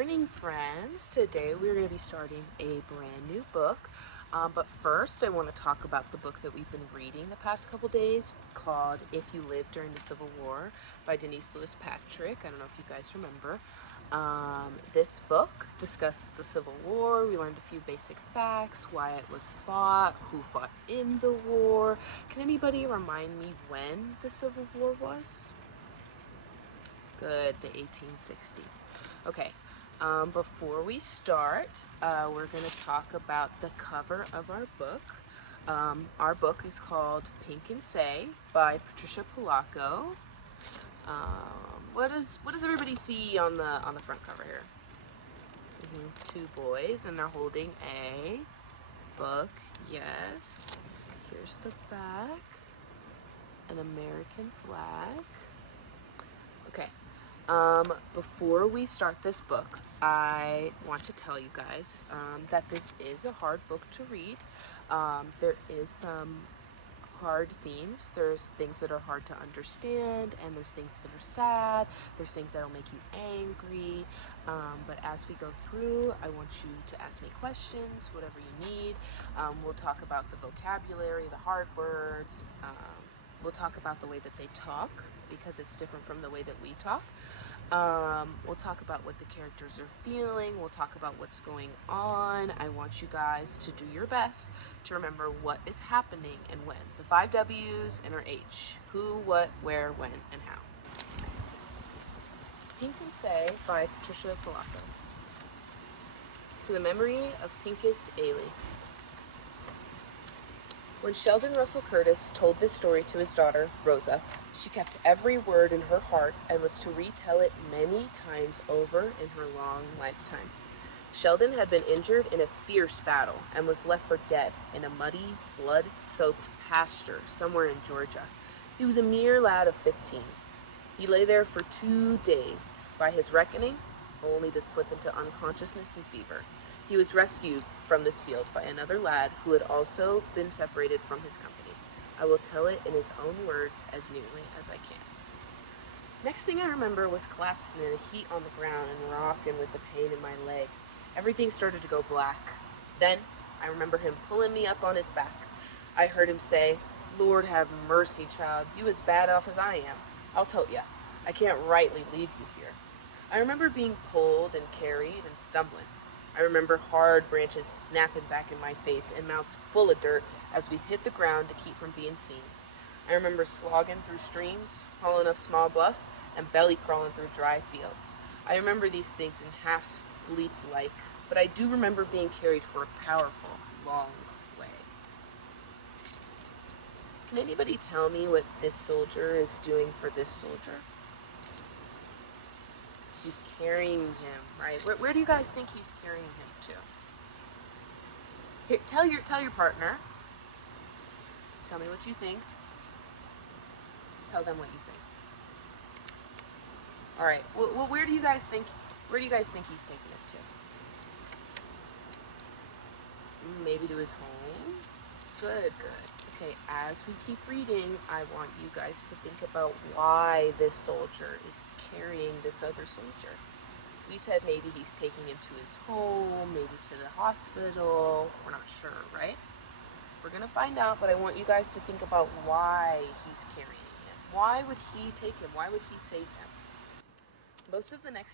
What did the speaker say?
morning, friends. Today we're going to be starting a brand new book. But first, I want to talk about the book that we've been reading the past couple days called If You Lived During the Civil War by Denise Lewis Patrick. I don't know if you guys remember. This book discussed the Civil War. We learned a few basic facts, why it was fought, who fought in the war. Can anybody remind me when the Civil War was? Good, the 1860s. Okay, before we start, we're going to talk about the cover of our book. Our book is called Pink and Say by Patricia Polacco. What does everybody see on the front cover here? Two boys, and they're holding a book. Yes. Here's the back. An American flag. Okay. Before we start this book, I want to tell you guys that this is a hard book to read. There is some hard themes. There's things that are hard to understand, and there's things that are sad. There's things that will make you angry. But as we go through, I want you to ask me questions, whatever you need. We'll talk about the vocabulary, the hard words. We'll talk about the way that they talk, because it's different from the way that we talk. We'll talk about what the characters are feeling. We'll talk about what's going on. I want you guys to do your best to remember what is happening and when. The 5 W's and our H. Who, what, where, when, and how. Pink and Say by Patricia Polacco. To the memory of Pincus Ailey. When Sheldon Russell Curtis told this story to his daughter, Rosa, she kept every word in her heart and was to retell it many times over in her long lifetime. Sheldon had been injured in a fierce battle and was left for dead in a muddy, blood-soaked pasture somewhere in Georgia. He was a mere lad of 15. He lay there for 2 days, by his reckoning, only to slip into unconsciousness and fever. He was rescued from this field by another lad who had also been separated from his company. I will tell it in his own words as nearly as I can. Next thing I remember was collapsing in the heat on the ground and rocking with the pain in my leg. Everything started to go black. Then I remember him pulling me up on his back. I heard him say, "Lord have mercy, child, you as bad off as I am. I'll tell ya, I can't rightly leave you here." I remember being pulled and carried and stumbling. I remember hard branches snapping back in my face and mouths full of dirt as we hit the ground to keep from being seen. I remember slogging through streams, hauling up small bluffs, and belly crawling through dry fields. I remember these things in half sleep-like, but I do remember being carried for a powerful, long way. Can anybody tell me what this soldier is doing for this soldier? He's carrying him, right? Where do you guys think he's carrying him to? Here, tell your partner. Tell me what you think. Tell them what you think. All right. Well, where do you guys think he's taking it to? Maybe to his home. Good. Okay, as we keep reading, I want you guys to think about why this soldier is carrying this other soldier. We said maybe he's taking him to his home, maybe to the hospital. We're not sure, right? We're going to find out, but I want you guys to think about why he's carrying him. Why would he take him? Why would he save him? Most of the next